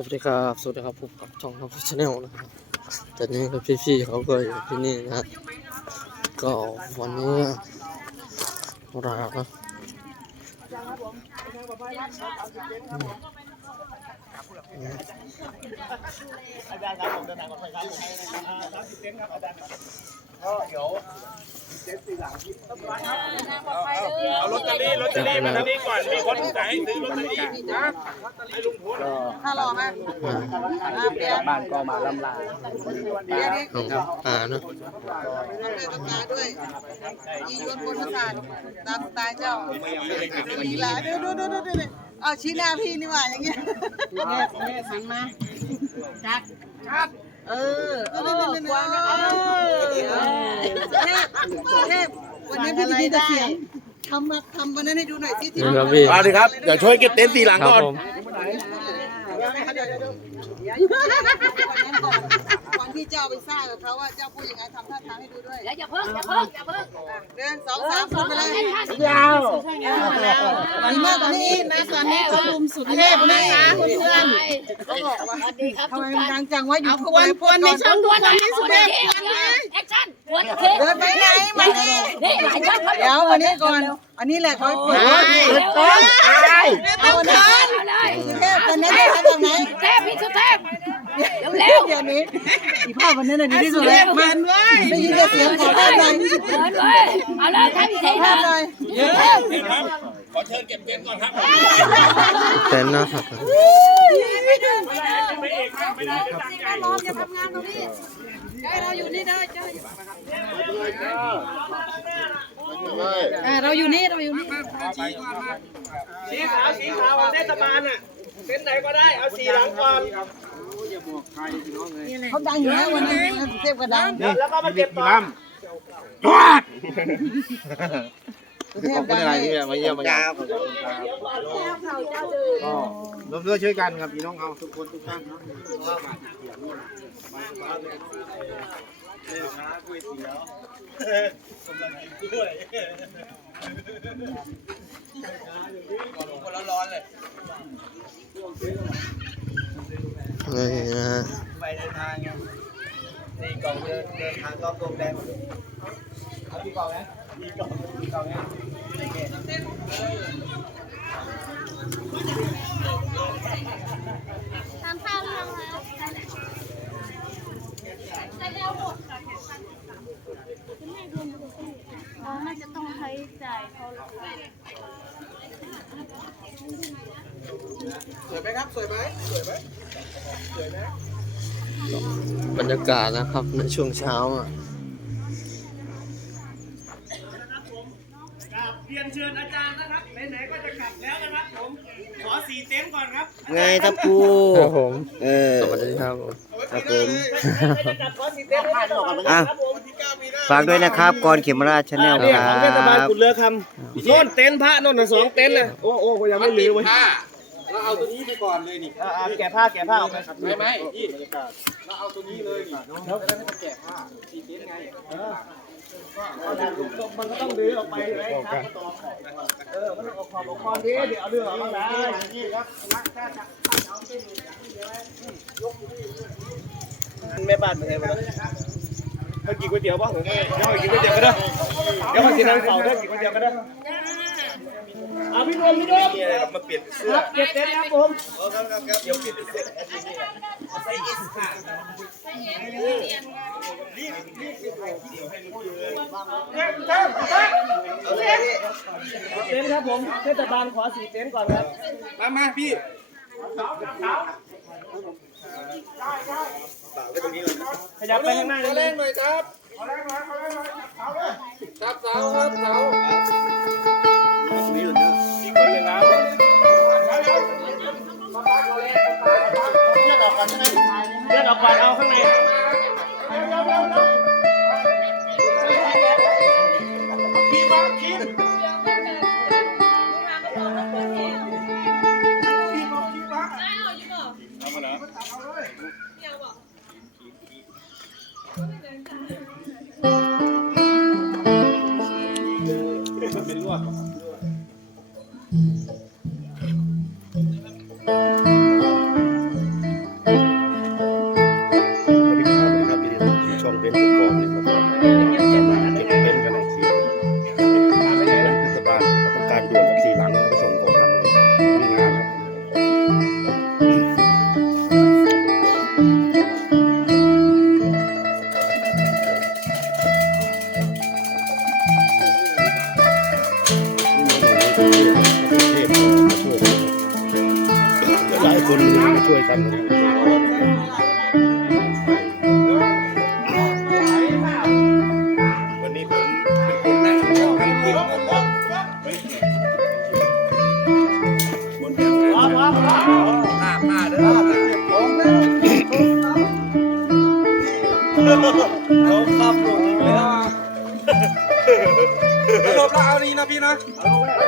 สวัสดีครับ สวัสดีครับผมกับช่องครับชาแนลนะครับต่นี่ก็พี่ๆเขาก็อยู่ที่นี่นะ ก็วันนี้เรา ก็เอาลอตเตอรี่ลอตเตอรี่มาทางนี้ก่อน มีคนจ่ายให้ซื้อลอตเตอรี่นะให้ลุงพลถ้ารอไหมาอ่าเปลี่ยนบ้านก็มาลำลาเปลี่ยนนี่ของอ่าเนอะทำด้วยตาด้วยยียวนบนประสาทตามสไตล์เจ้าลีลาดูดูดูดูดูเอาชี้หน้าพี่นี่หว่าอย่างเงี้ยแม่แม่หันมาจักชัด เออเออเออกว้างนะคะเทพเทพวันนี้พี่จะมีแต่เสียงทำมาทำวันนั้นให้ดูหน่อยสิที่นี่ครับพี่มาดิครับ เดี๋ยวช่วยเก็บเต็นท์สีหลังครับก่อน ผมก่อนที่เจ้าไปสร้างกับเขาว่าเจ้าพูดยังไงทำท่าทางให้ดูด้วยอย่าเพิ่งอย่าเพิ่งอย่าเพิ่งเดินสองสามคนไปเลยยาวมีมากกว่านี้นะตอนนี้เขาลุมสุดเทพนะคะเพื่อนเขาบอกว่าสวัสดีครับทำทุไมกมันท่านดังจังว่าอยู่ควรควรในช่องตัวไหนสุดเทพแอคชั่นวันเทพเดินไปไหนมาดินี่หลายช่องเขาเดี๋ยววันนี้ก่อนอันนี้แหละเขาเปิดต้นตายเอาวันนี้เอาเลยสุเทพวันนั้นทำแบบไหนเทพพี่สุเทพ เร็วเดี๋ยวนี้อีพ่อวันนั้นน่ะดีที่สุดแล้วมันด้วยได้ยินแต่เสียงขอภาพหน่อยเดินเลยเอาเลยทำอีกทีภานะพหน่อยขอเชิญเก็บเต็นท์ก่อนครับเต็นท์นะครับร้อนจะทำงานตรงนี้เราอยู่นี่ได้จ้าเราอยู่นี่เราอยู่นี่สีขาวสีขาวเทศบาลน่ะเต็นท์ไหนก็ได้เอาสีหลังก่อน เขาดังอยู่แล้ววันนี้เทพก็ดังแล้วก็มาเก็บต่อเทพดังเลยมาเยี่ยมมายามก็ร่วมด้วยช่วยกันครับพี่น้องเอาทุกคนทุกท่านเนาะนี่ นะฮะไปเดินทางนี่กล่องเดินเดินทางรอบโลกแดงเอาพี่กล่องนะพี่กล่องพี่กล่องนะทานข้าวหรือยังคะใส่แล้วหมดค่ะอ๋อน่าจะต้องใช้จ่ายเขา บรรยากาศนะครับในช่วงเช้าอะเรียนเชิญอาจารย์นะครับไหนๆก็จะกลับแล้วนะครับผมขอสีเต็นท์ก่อนครับไงทับปูครับผม เออสวัสดีครับผมครับผม จะจัดขอสีเต็นท์ให้ก่อนอะครับผม ฝากด้วยนะครับกรเขมราชชาแนลนี่ครัของเทศบาลบกุดเรือคำโน่นเต็นท์พระโน่นน่ะสองเต็นท์น่ะโอ้โอ้ยังไม่ลืมเว้ยเราเอาตัวนี้ไปก่อนเลยนี่อ่าๆแกะผ้าแกะผ้าเอาไปครับไม่ไม่พี่เราเอาตัวนี้เลยนี่จะได้ไม่ต้องแกะผ้าสีเต็นไงมันก็ต้องดื้อออกไปเลยครับเออมันต้องออกขอบออกคอดีเดี๋ยวเอาเรื่องออกมาได้นี่ครับแม่บ้านเป็นไงบ้าง เกินก๋วยเตี๋ยวป่ะเดี๋ยวกินก๋วยเตี๋ยวกันเด้เดี๋ยวมากินน้ำเปล่าเด้กินก๋วยเตี๋ยวกันเด้อาพี่รวมพี่รวมมีอะไรมาเปลี่ยนเสื้อเก็บเต็นท์ครับผมครับครับครับเดี๋ยวเปลี่ยนเสื้อเต็นท์ครับผมเทศบาลขอสีเต็นก่อนครับ มามาพี่ ขยับไปข้างหน้านิดนึงหน่อยครับครับเสาครับเสาอีกคนหนึ่งครับเลือดออกก่อนเอาข้างใน ช่วยกันวันนี้ผมเป็นคนนั่งทำกินบนแถวผ้าผ้าเด้อเขาขับรถอีกแล้ว ลบแล้วเอานี่นะพี่นะเอาลงไป